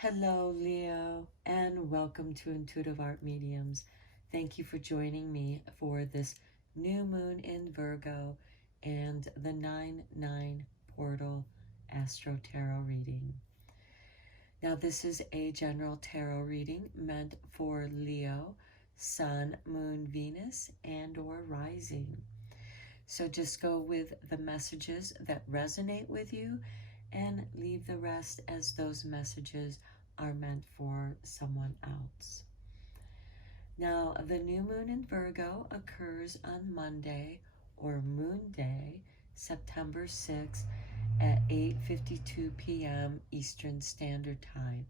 Hello, Leo, and welcome to Intuitive Art Mediums. Thank you for joining me for this new moon in Virgo and the 9-9 portal Astro Tarot reading. Now, this is a general tarot reading meant for Leo, Sun, Moon, Venus, and or Rising. So just go with the messages that resonate with you and leave the rest as those messages are meant for someone else. Now, the new moon in Virgo occurs on Monday or Moon Day, September 6th at 8:52 p.m. Eastern Standard Time.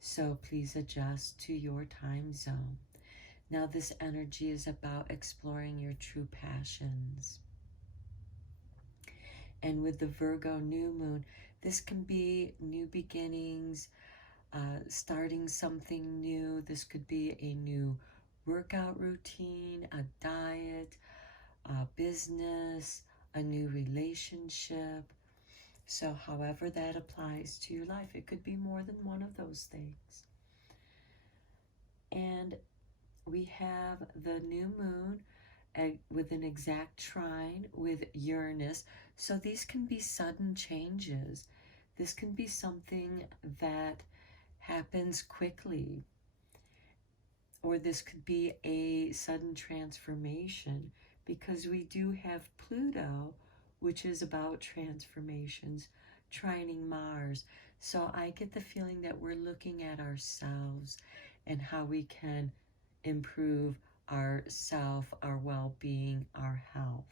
So please adjust to your time zone. Now, this energy is about exploring your true passions. And with the Virgo new moon, this can be new beginnings, starting something new. This could be a new workout routine, a diet, a business, a new relationship. So however that applies to your life, it could be more than one of those things. And we have the new moon with an exact trine with Uranus. So these can be sudden changes. This can be something that happens quickly. Or this could be a sudden transformation because we do have Pluto, which is about transformations, trining Mars. So I get the feeling that we're looking at ourselves and how we can improve our self, our well-being, our health,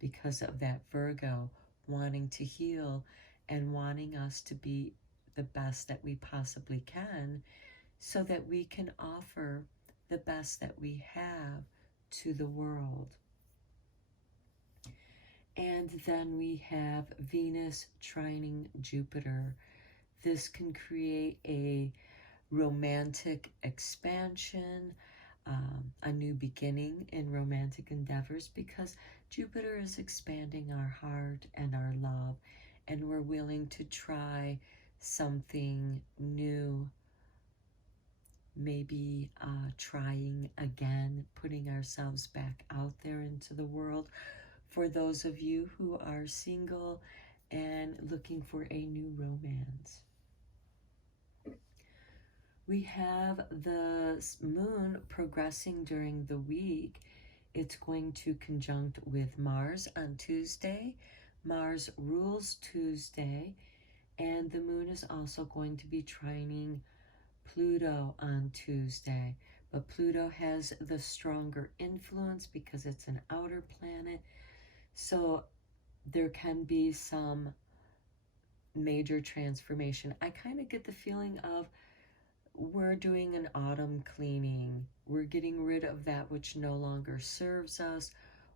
because of that Virgo wanting to heal and wanting us to be the best that we possibly can so that we can offer the best that we have to the world. And then we have Venus trining Jupiter. This can create a romantic expansion, a new beginning in romantic endeavors, because Jupiter is expanding our heart and our love, and we're willing to try something new, maybe trying again, putting ourselves back out there into the world. For those of you who are single and looking for a new romance. We have the moon progressing during the week. It's going to conjunct with Mars on Tuesday. Mars rules Tuesday, and the moon is also going to be trining Pluto on Tuesday. But Pluto has the stronger influence because it's an outer planet. So there can be some major transformation. I kind of get the feeling of we're doing an autumn cleaning. We're getting rid of that which no longer serves us,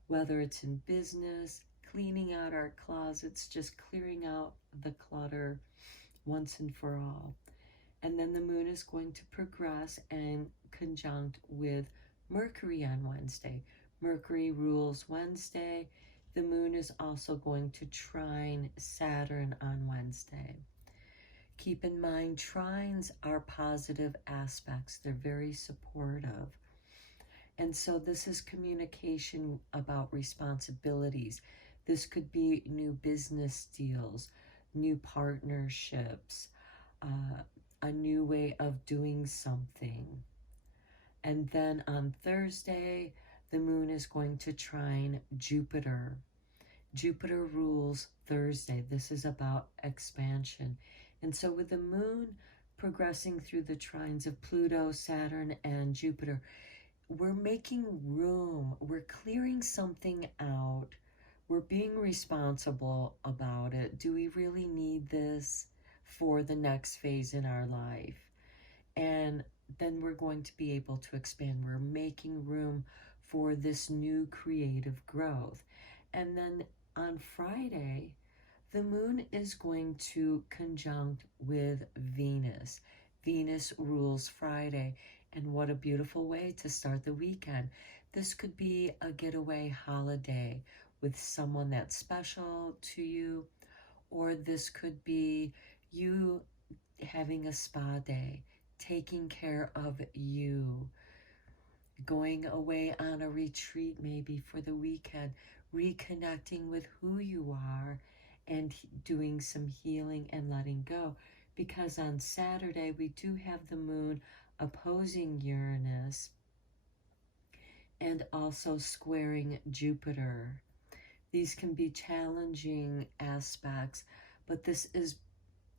whether it's in business, cleaning out our closets, just clearing out the clutter once and for all. And then the moon is going to progress and conjunct with Mercury on Wednesday. Mercury rules Wednesday. The moon is also going to trine Saturn on Wednesday. Keep in mind, trines are positive aspects. They're very supportive. And so this is communication about responsibilities. This could be new business deals, new partnerships, a new way of doing something. And then on Thursday, the moon is going to trine Jupiter. Jupiter rules Thursday. This is about expansion. And so with the moon progressing through the trines of Pluto, Saturn, and Jupiter, we're making room. We're clearing something out. We're being responsible about it. Do we really need this for the next phase in our life? And then we're going to be able to expand. We're making room for this new creative growth. And then on Friday, the moon is going to conjunct with Venus. Venus rules Friday, and what a beautiful way to start the weekend. This could be a getaway holiday with someone that's special to you, or this could be you having a spa day, taking care of you, going away on a retreat maybe for the weekend, reconnecting with who you are, and doing some healing and letting go. Because on Saturday we do have the moon opposing Uranus and also squaring Jupiter. These can be challenging aspects, but this is,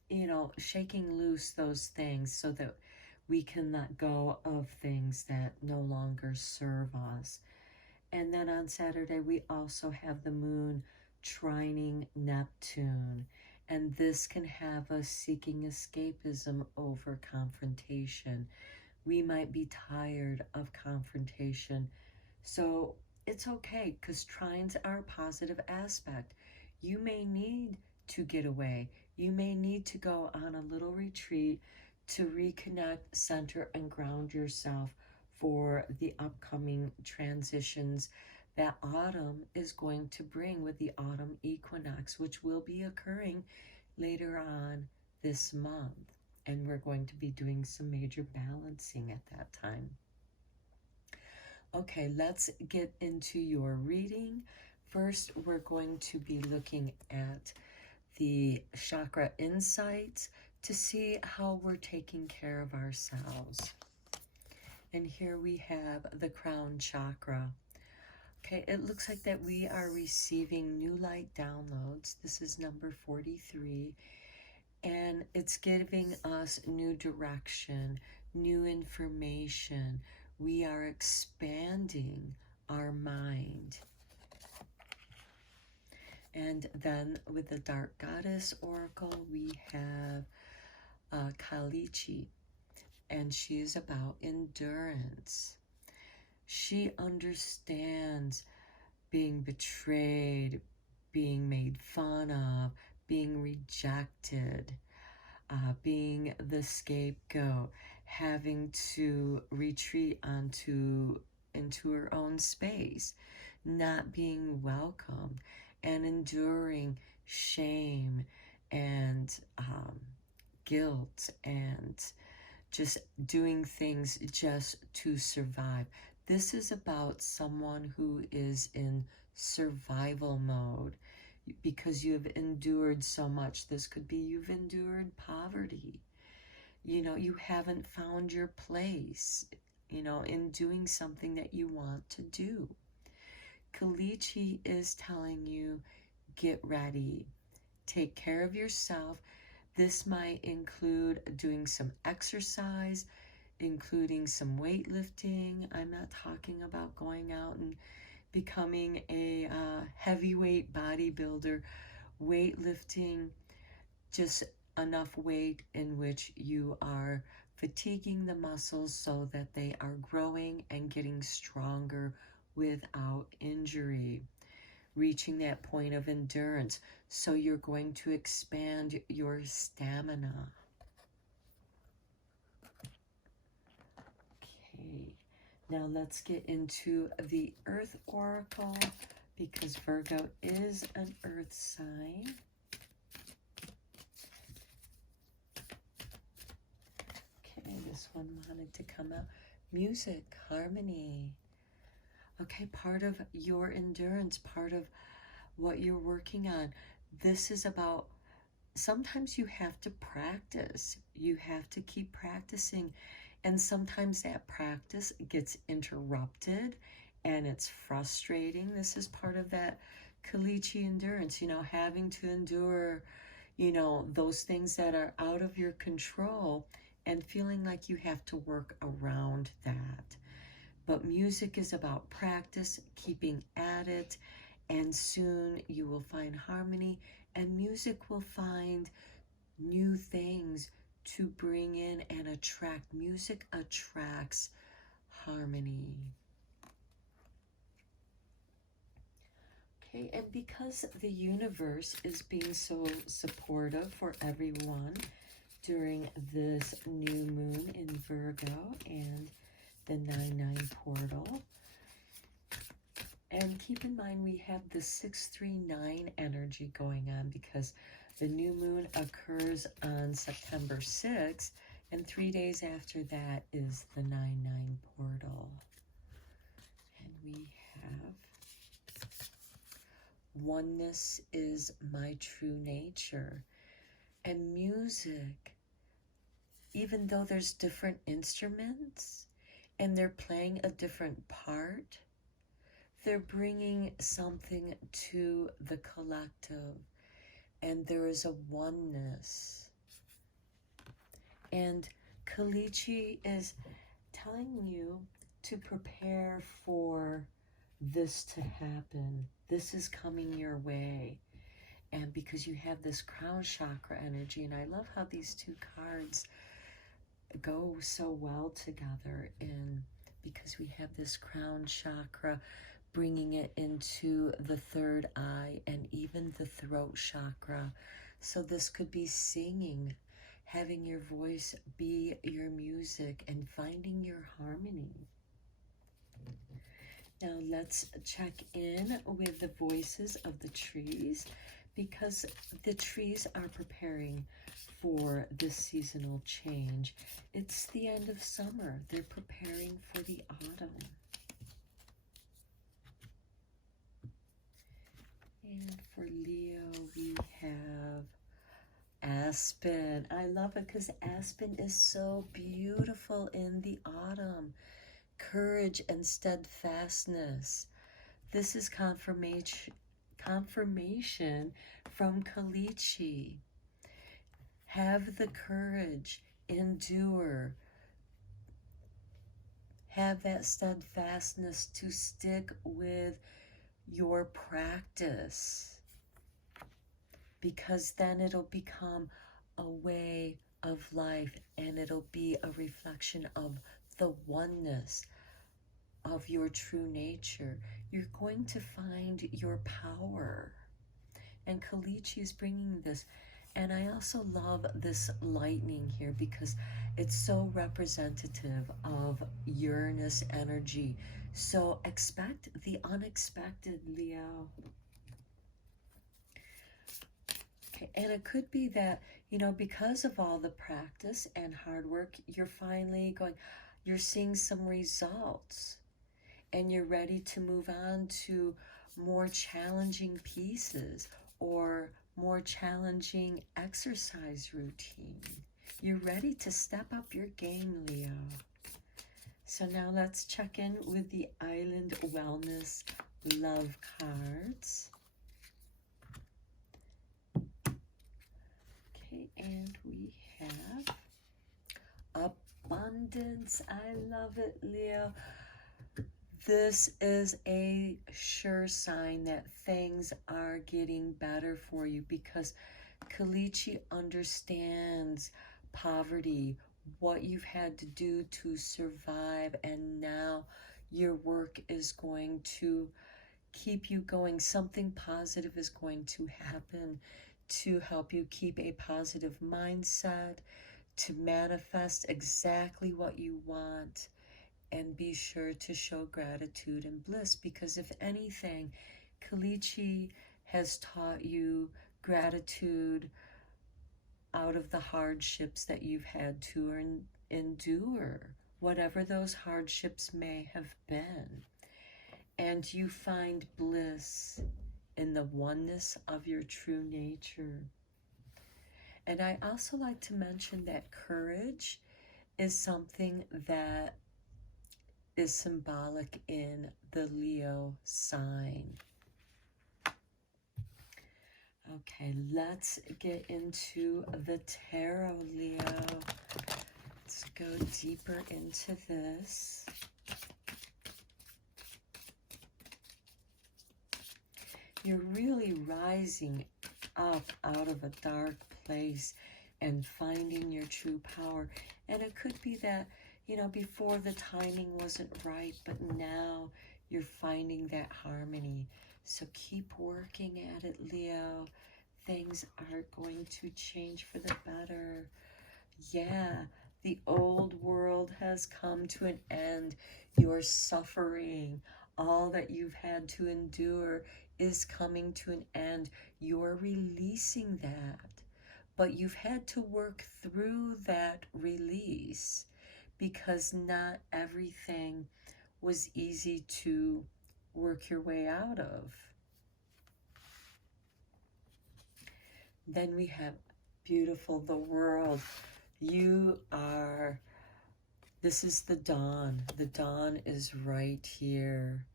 you know, shaking loose those things so that we can let go of things that no longer serve us. And then on Saturday, we also have the moon trining Neptune. And this can have us seeking escapism over confrontation. We might be tired of confrontation. So it's okay, because trines are a positive aspect. You may need to get away. You may need to go on a little retreat to reconnect, center, and ground yourself for the upcoming transitions that autumn is going to bring with the autumn equinox, which will be occurring later on this month. And we're going to be doing some major balancing at that time. Okay, let's get into your reading. First, we're going to be looking at the Chakra Insights to see how we're taking care of ourselves. And here we have the crown chakra. Okay, it looks like that we are receiving new light downloads. This is number 43. And it's giving us new direction, new information. We are expanding our mind. And then with the Dark Goddess Oracle, we have Kalichi, and she is about endurance. She understands being betrayed, being made fun of, being rejected, being the scapegoat, having to retreat into her own space, not being welcomed, and enduring shame and guilt, and just doing things just to survive. This is about someone who is in survival mode because you've endured so much. This could be you've endured poverty. You know, you haven't found your place, you know, in doing something that you want to do. Kalichi is telling you, get ready, take care of yourself. This might include doing some exercise, including some weightlifting. I'm not talking about going out and becoming a heavyweight bodybuilder. Weightlifting, just enough weight in which you are fatiguing the muscles so that they are growing and getting stronger without injury, reaching that point of endurance. So you're going to expand your stamina. Okay, now let's get into the Earth Oracle, because Virgo is an Earth sign. Okay, this one wanted to come out. Music, harmony. Okay, part of your endurance, part of what you're working on. This is about, sometimes you have to practice. You have to keep practicing. And sometimes that practice gets interrupted and it's frustrating. This is part of that Kalichi endurance, you know, having to endure, you know, those things that are out of your control and feeling like you have to work around that. But music is about practice, keeping at it, and soon you will find harmony, and music will find new things to bring in and attract. Music attracts harmony. Okay, and because the universe is being so supportive for everyone during this new moon in Virgo and the 9/9 portal. And keep in mind we have the 639 energy going on because The new moon occurs on September 6th, and 3 days after that is the 9/9 portal. And we have oneness is my true nature. And music, even though there's different instruments and they're playing a different part, they're bringing something to the collective, and there is a oneness. And Kalichi is telling you to prepare for this to happen. This is coming your way. And because you have this crown chakra energy, and I love how these two cards go so well together, and because we have this crown chakra bringing it into the third eye and even the throat chakra. So this could be singing, having your voice be your music, and finding your harmony. Now let's check in with the voices of the trees, because the trees are preparing for this seasonal change. It's the end of summer. They're preparing for the autumn. And for Leo, we have Aspen. I love it because Aspen is so beautiful in the autumn. Courage and steadfastness. This is confirmation from Kalichi. Have the courage, endure. Have that steadfastness to stick with your practice, because then it'll become a way of life, and it'll be a reflection of the oneness of your true nature. You're going to find your power. And Kalichi is bringing this. And I also love this lightning here because it's so representative of Uranus energy. So expect the unexpected, Leo. Okay, and it could be that, you know, because of all the practice and hard work, you're finally going, you're seeing some results, and you're ready to move on to more challenging pieces or more challenging exercise routine. You're ready to step up your game, Leo. So now let's check in with the Island Wellness Love cards. Okay, and we have abundance. I love it, Leo. This is a sure sign that things are getting better for you, because Kalichi understands poverty, what you've had to do to survive, and now your work is going to keep you going. Something positive is going to happen to help you keep a positive mindset, to manifest exactly what you want. And be sure to show gratitude and bliss, because if anything, Kalichi has taught you gratitude out of the hardships that you've had to endure, whatever those hardships may have been. And you find bliss in the oneness of your true nature. And I also like to mention that courage is something that is symbolic in the Leo sign. Okay, let's get into the tarot, Leo. Let's go deeper into this. You're really rising up out of a dark place and finding your true power. And it could be that, you know, before the timing wasn't right, but now you're finding that harmony. So keep working at it, Leo. Things are going to change for the better. Yeah, the old world has come to an end. You're suffering. All that you've had to endure, is coming to an end. You're releasing that. But you've had to work through that release because not everything was easy to work your way out of. Then we have beautiful, the world. You are, this is the dawn. The dawn is right here.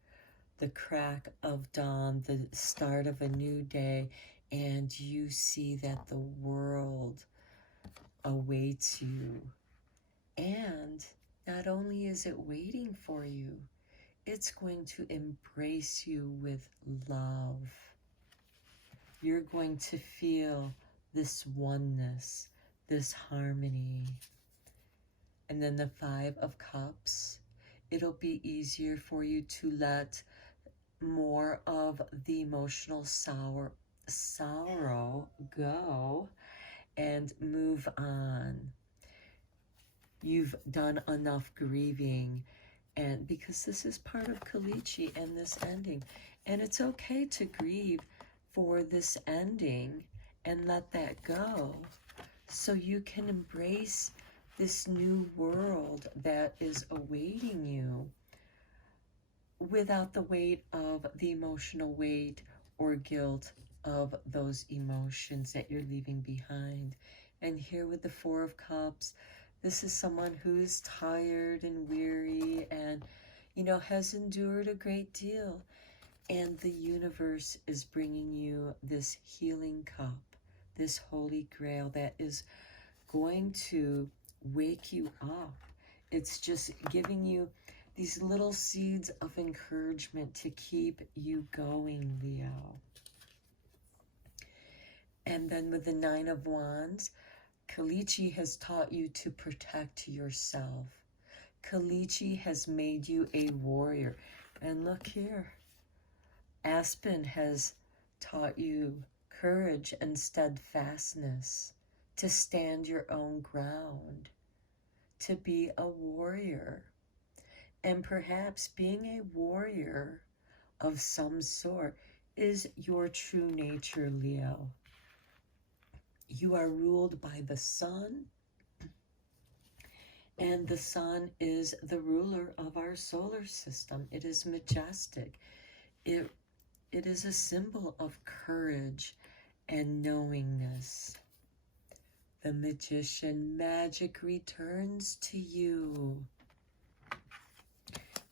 The crack of dawn, the start of a new day. And you see that the world awaits you. And not only is it waiting for you, it's going to embrace you with love. You're going to feel this oneness, this harmony. And then the Five of Cups, it'll be easier for you to let more of the emotional sorrow go and move on. You've done enough grieving, and because this is part of Kalichi and this ending, and it's okay to grieve for this ending and let that go so you can embrace this new world that is awaiting you without the weight of the emotional weight or guilt of those emotions that you're leaving behind. And here with the Four of Cups, this is someone who's tired and weary and, you know, has endured a great deal. And the universe is bringing you this healing cup, this holy grail that is going to wake you up. It's just giving you these little seeds of encouragement to keep you going, Leo. And then with the Nine of Wands, Kalichi has taught you to protect yourself. Kalichi has made you a warrior. And look here. Aspen has taught you courage and steadfastness, to stand your own ground, to be a warrior. And perhaps being a warrior of some sort is your true nature, Leo. You are ruled by the sun, and the sun is the ruler of our solar system. It is majestic. It is a symbol of courage and knowingness. The Magician, magic returns to you.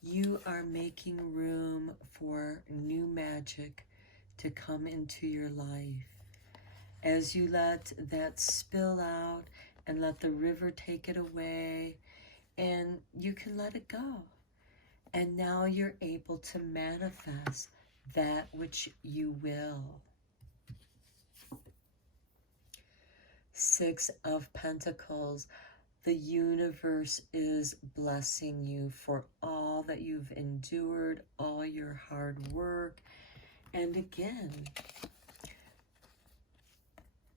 You are making room for new magic to come into your life. As you let that spill out and let the river take it away, and you can let it go. And now you're able to manifest that which you will. Six of Pentacles. The universe is blessing you for all that you've endured, all your hard work. And again,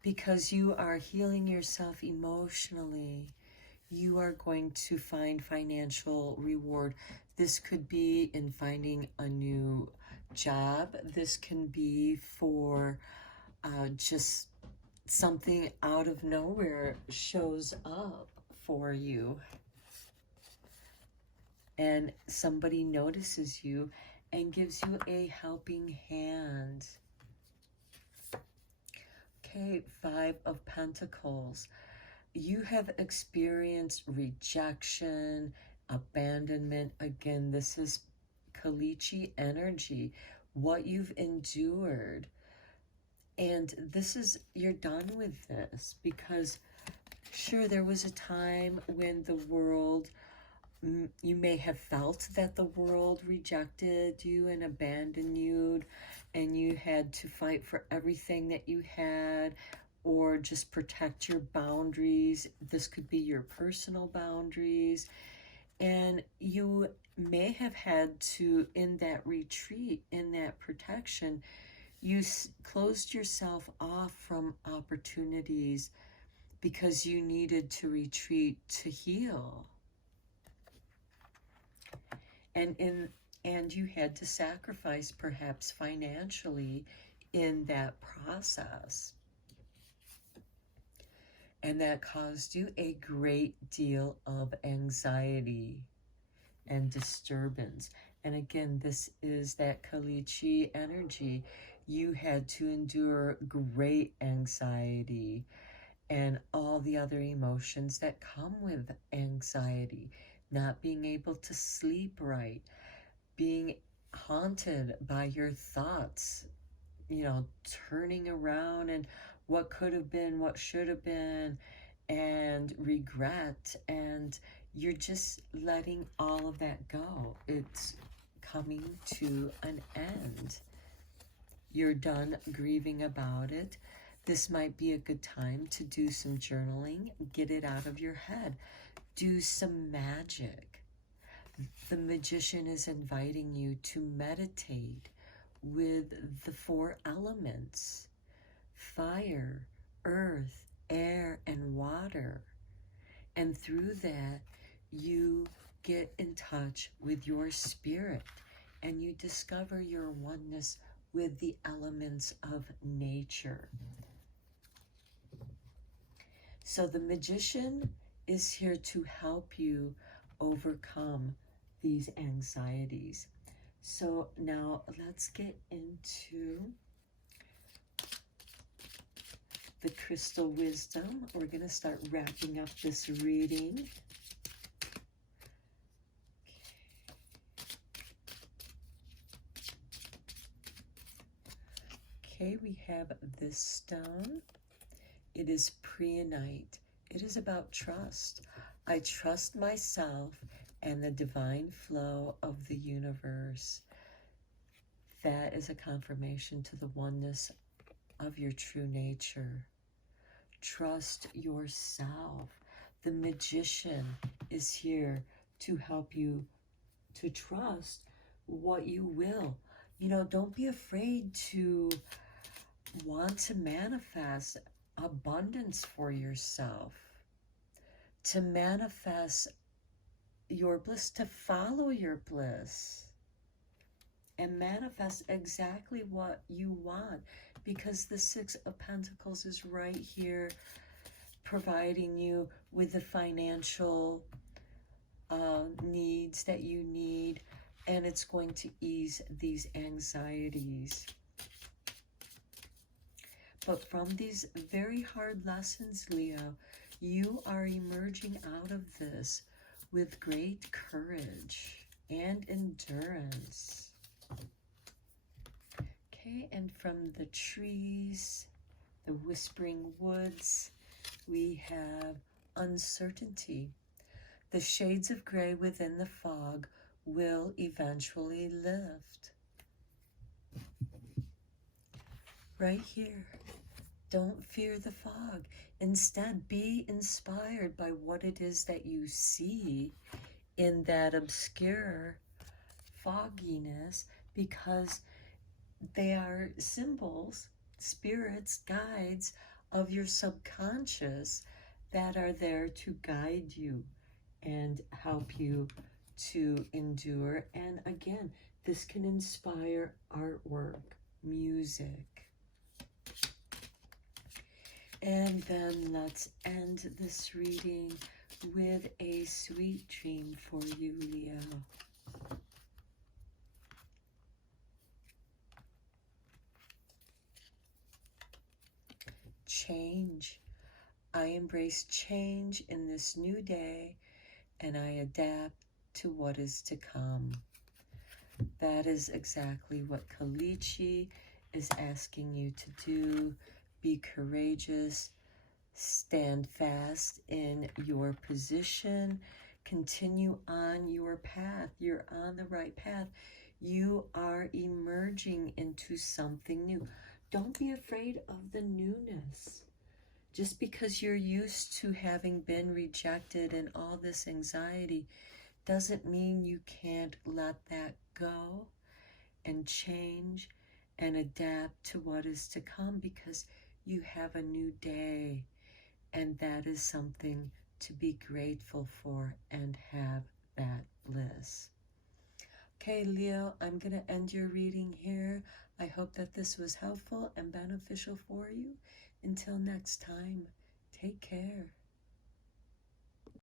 because you are healing yourself emotionally, you are going to find financial reward. This could be in finding a new job. This can be for just something out of nowhere shows up for you. And somebody notices you and gives you a helping hand. Okay, Five of Pentacles. You have experienced rejection, abandonment. Again, this is Kalichi energy, what you've endured. And this is, you're done with this because, sure, there was a time when the world, you may have felt that the world rejected you and abandoned you, and you had to fight for everything that you had, or just protect your boundaries. This could be your personal boundaries. And you may have had to, in that retreat, in that protection, you closed yourself off from opportunities because you needed to retreat to heal. And in and you had to sacrifice perhaps financially in that process. And that caused you a great deal of anxiety and disturbance. And again, this is that Kalichi energy. You had to endure great anxiety and all the other emotions that come with anxiety, not being able to sleep right, being haunted by your thoughts, you know, turning around and what could have been, what should have been, and regret, and you're just letting all of that go. It's coming to an end. You're done grieving about it. This might be a good time to do some journaling, get it out of your head, do some magic. The magician is inviting you to meditate with the 4 elements: fire, earth, air, and water. And through that, you get in touch with your spirit and you discover your oneness with the elements of nature. So the magician is here to help you overcome these anxieties. So now let's get into the crystal wisdom. We're going to start wrapping up this reading. Okay, we have this stone. It is preonite. It is about trust. I trust myself and the divine flow of the universe. That is a confirmation to the oneness of your true nature. Trust yourself. The magician is here to help you to trust what you will. You know, don't be afraid to want to manifest abundance for yourself, to manifest your bliss, to follow your bliss and manifest exactly what you want, because the 6 of Pentacles is right here providing you with the financial needs that you need, and it's going to ease these anxieties. But from these very hard lessons, Leo, you are emerging out of this with great courage and endurance. Okay, and from the trees, the whispering woods, we have uncertainty. The shades of gray within the fog will eventually lift. Right here. Don't fear the fog. Instead, be inspired by what it is that you see in that obscure fogginess, because they are symbols, spirits, guides of your subconscious that are there to guide you and help you to endure. And again, this can inspire artwork, music. And then let's end this reading with a sweet dream for you, Leo. Change. I embrace change in this new day, and I adapt to what is to come. That is exactly what Kalichi is asking you to do. Be courageous, stand fast in your position, continue on your path. You're on the right path. You are emerging into something new. Don't be afraid of the newness. Just because you're used to having been rejected and all this anxiety doesn't mean you can't let that go and change and adapt to what is to come, because you have a new day, and that is something to be grateful for and have that bliss. Okay, Leo, I'm going to end your reading here. I hope that this was helpful and beneficial for you. Until next time, take care.